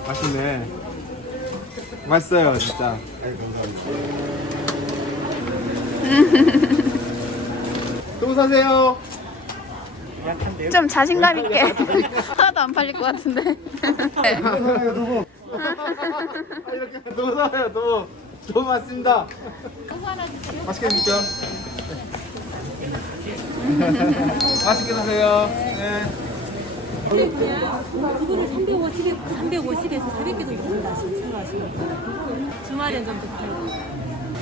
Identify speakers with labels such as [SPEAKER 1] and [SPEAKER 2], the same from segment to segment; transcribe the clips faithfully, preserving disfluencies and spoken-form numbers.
[SPEAKER 1] 맛있네. 맛있어요, 진짜. 아이, 감사합니다. 또 사세요.
[SPEAKER 2] 좀 자신감 있게. 하나도 안 팔릴 것 같은데. 네.
[SPEAKER 1] 또 사요, 두부. 아, 이렇게 또 사요, 두부. 너무 맛있습니다. 맛있게 드시죠. 맛있게 사세요. 네.
[SPEAKER 3] 그거를 삼백오십에, 삼백오십에서 사백 개 정도 된다 생각하시면 주말엔 좀 더 팔고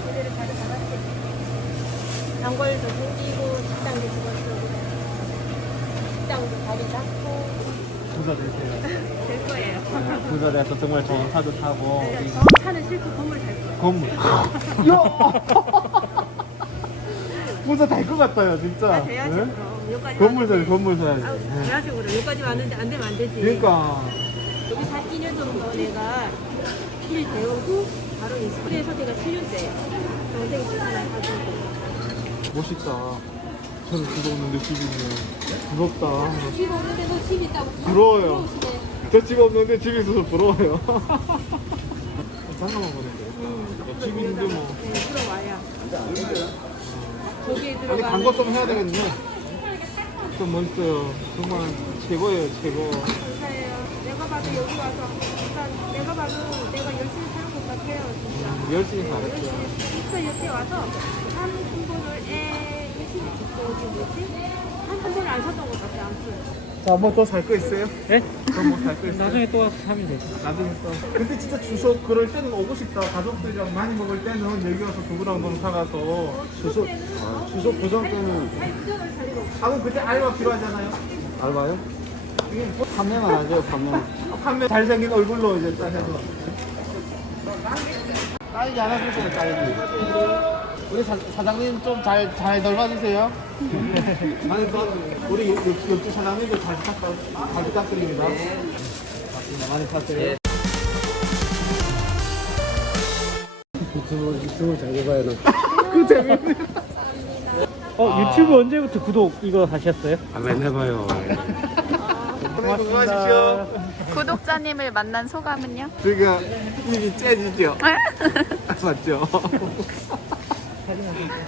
[SPEAKER 3] 단골도 생기고 식당도 죽었고 식당도 자리 잡고
[SPEAKER 1] 부자 되세요.
[SPEAKER 3] 될 거예요.
[SPEAKER 1] 부자 돼서 정말 좋은 차도 타고.
[SPEAKER 3] 네, 저 차는 싫고 건물 살 거예요.
[SPEAKER 1] 건물. 야! 부자 될 것 같아요, 진짜.
[SPEAKER 3] 아, 돼야죠.
[SPEAKER 1] 네?
[SPEAKER 3] 그럼 여기까지
[SPEAKER 1] 건물 사야
[SPEAKER 3] 왔는데.
[SPEAKER 1] 건물 사야지.
[SPEAKER 3] 아우, 돼야죠. 그럼 여기까지 왔는데 안 되면 안 되지.
[SPEAKER 1] 그러니까.
[SPEAKER 3] 여기 한 이 년 정도 내가 일 배우고 바로 인스프레에서 제가 칠 년째 동생이 집 하나 사주고
[SPEAKER 1] 멋있다. 저는 그거 없는데 집이 있네. 부럽다.
[SPEAKER 3] 집 없는데 너 집 있다고
[SPEAKER 1] 부러워요.
[SPEAKER 3] 부러우시네.
[SPEAKER 1] 저 집 없는데 집이 있어서 부러워요. 장난만 보는데.
[SPEAKER 3] 음,
[SPEAKER 1] 집이 있는데 뭐.
[SPEAKER 3] 네, 들어와야. 거기에
[SPEAKER 1] 아니,
[SPEAKER 3] 들어가.
[SPEAKER 1] 광고 좀 해야 되겠네. 좀 멋있어요. 정말 최고예요, 최고.
[SPEAKER 3] 감사해요. 내가 봐도 여기 와서, 일단 내가 봐도 내가 열심히 사는 것 같아요, 진짜.
[SPEAKER 1] 열심히 잘했죠.
[SPEAKER 3] 열심히. 진짜 옆에 와서 한 군보를 애 열심히 짓고 오지 뭐지? 한 군보를 안 샀던 것 같아, 아무튼.
[SPEAKER 1] 자, 뭐 더 살 거 있어요?
[SPEAKER 4] 네?
[SPEAKER 1] 더뭐 살 거 있어요?
[SPEAKER 4] 나중에 또 와서 사면 되지.
[SPEAKER 1] 나중에 또. 근데 진짜 주소 그럴 때는 오고 싶다. 가족들이랑 많이 먹을 때는 여기 와서 두부랑 좀 사가서.
[SPEAKER 3] 주소,
[SPEAKER 1] 주소 고정 때는.
[SPEAKER 3] 아니, 부정을 살리고.
[SPEAKER 1] 아, 그럼 그때 알바 필요하잖아요? 알바요? 이게 뭐 판매만 하죠, 판매. 아, 판매 잘생긴 얼굴로 이제 딱 해서. 딸기 하나 주세요, 딸기. 우리 사, 사장님 좀 잘, 잘 넓어주세요. 아니, 또 우리 옆, 옆, 옆집 사장님도 잘 부탁, 잘 부탁드립니다. 맞습니다. 많이 부탁드려요.
[SPEAKER 5] 유튜브 유튜브 잘 해봐야 돼.
[SPEAKER 1] 그 재밌네.
[SPEAKER 4] 어, 유튜브 언제부터 구독 이거 하셨어요?
[SPEAKER 5] 아, 맨날 봐요.
[SPEAKER 1] 고맙습니다.
[SPEAKER 2] 구독자님을 만난 소감은요?
[SPEAKER 1] 제가 입이 째지죠? 맞죠?